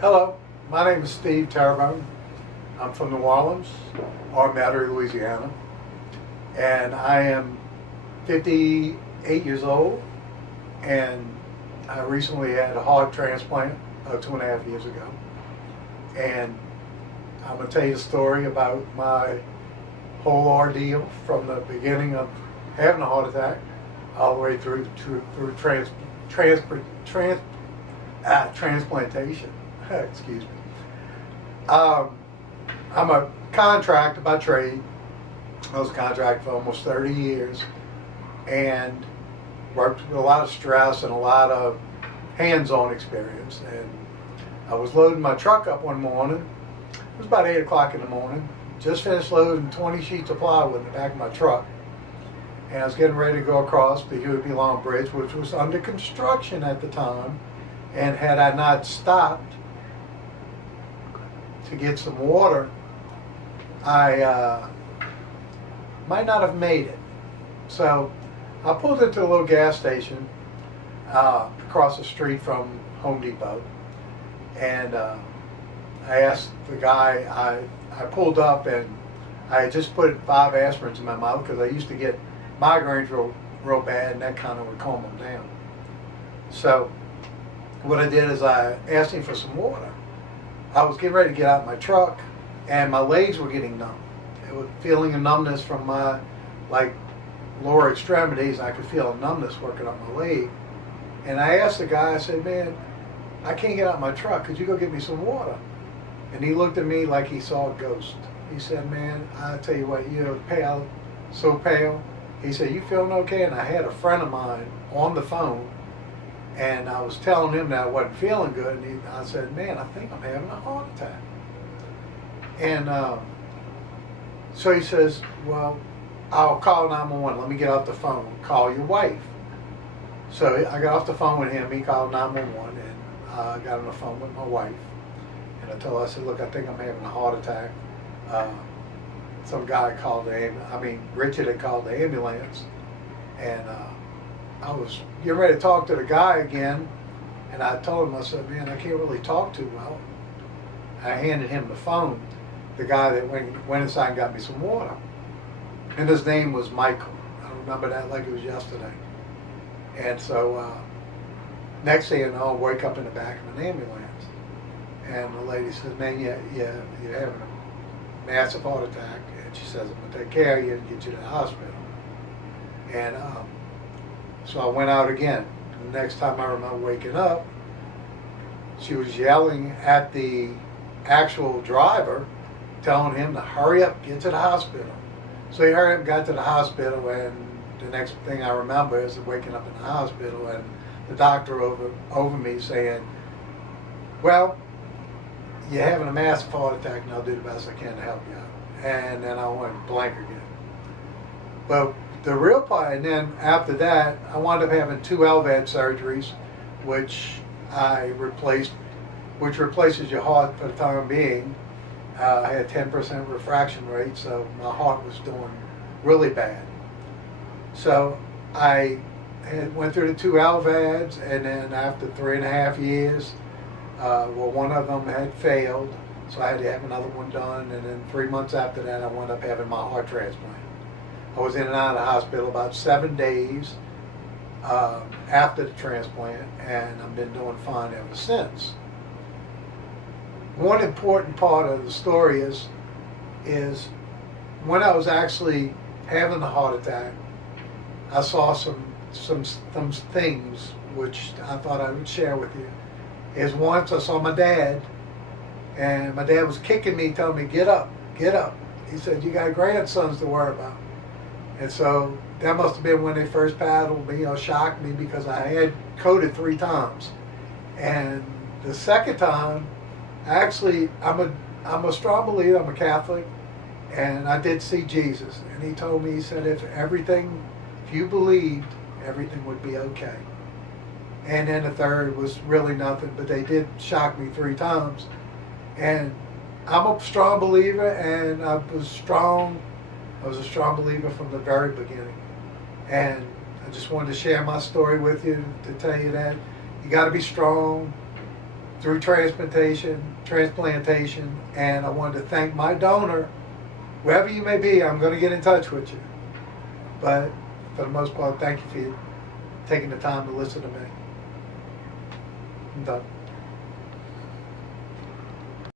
Hello, my name is Steve Terrebonne. I'm from New Orleans, or Metairie, Louisiana, and I am 58 years old, and I recently had a heart transplant 2.5 years ago. And I'm going to tell you a story about my whole ordeal from the beginning of having a heart attack all the way through transplantation. Excuse me. I'm a contractor by trade. I was a contractor for almost 30 years and worked with a lot of stress and a lot of hands-on experience. And I was loading my truck up one morning. It was about 8 o'clock in the morning. Just finished loading 20 sheets of plywood in the back of my truck. And I was getting ready to go across the Huey Long Bridge, which was under construction at the time. And had I not stopped to get some water, I might not have made it. So I pulled into a little gas station across the street from Home Depot, and I asked the guy, I pulled up and I had just put 5 aspirins in my mouth because I used to get migraines real bad, and that kind of would calm them down. So what I did is I asked him for some water. I was getting ready to get out of my truck, and my legs were getting numb. It was feeling a numbness from my lower extremities. I could feel a numbness working up my leg. And I asked the guy, I said, "Man, I can't get out of my truck. Could you go get me some water?" And he looked at me like he saw a ghost. He said, "Man, I tell you what, you're pale, so pale." He said, "You feeling okay?" And I had a friend of mine on the phone, and I was telling him that I wasn't feeling good, and I said, "Man, I think I'm having a heart attack." And so he says, "Well, I'll call 911. Let me get off the phone. Call your wife." So I got off the phone with him. He called 911, and I got on the phone with my wife. And I told her, I said, "Look, I think I'm having a heart attack." Some guy called Richard had called the ambulance, and I was getting ready to talk to the guy again, and I told him, I said, "Man, I can't really talk too well." I handed him the phone, the guy that went inside and got me some water. And his name was Michael. I remember that like it was yesterday. And so next thing you know, I wake up in the back of an ambulance. And the lady says, "Man, you're having a massive heart attack." And she says, "I'm going to take care of you and get you to the hospital." And so I went out again. And the next time I remember waking up, she was yelling at the actual driver, telling him to hurry up, get to the hospital. So he hurried up and got to the hospital, and the next thing I remember is waking up in the hospital and the doctor over me saying, "Well, you're having a massive heart attack, and I'll do the best I can to help you out." And then I went blank again. But the real part, and then after that, I wound up having 2 LVAD surgeries, which replaces your heart for the time being. I had 10% refraction rate, so my heart was doing really bad. So I went through the 2 LVADs, and then after 3.5 years, one of them had failed, so I had to have another one done, and then 3 months after that, I wound up having my heart transplant. I was in and out of the hospital about 7 days after the transplant, and I've been doing fine ever since. One important part of the story is when I was actually having the heart attack, I saw some things which I thought I would share with you. Is once I saw my dad, and my dad was kicking me, telling me, "Get up, get up." He said, "You got grandsons to worry about." And so that must have been when they first paddled me or shocked me, because I had coded 3 times. And the second time, actually, I'm a strong believer. I'm a Catholic, and I did see Jesus. And he told me, he said, if you believed, everything would be okay. And then the third was really nothing, but they did shock me 3 times. And I'm a strong believer, and I was a strong believer from the very beginning. And I just wanted to share my story with you, to tell you that you got to be strong. through transplantation, and I wanted to thank my donor, wherever you may be. I'm going to get in touch with you. But for the most part, thank you for taking the time to listen to me. I'm done.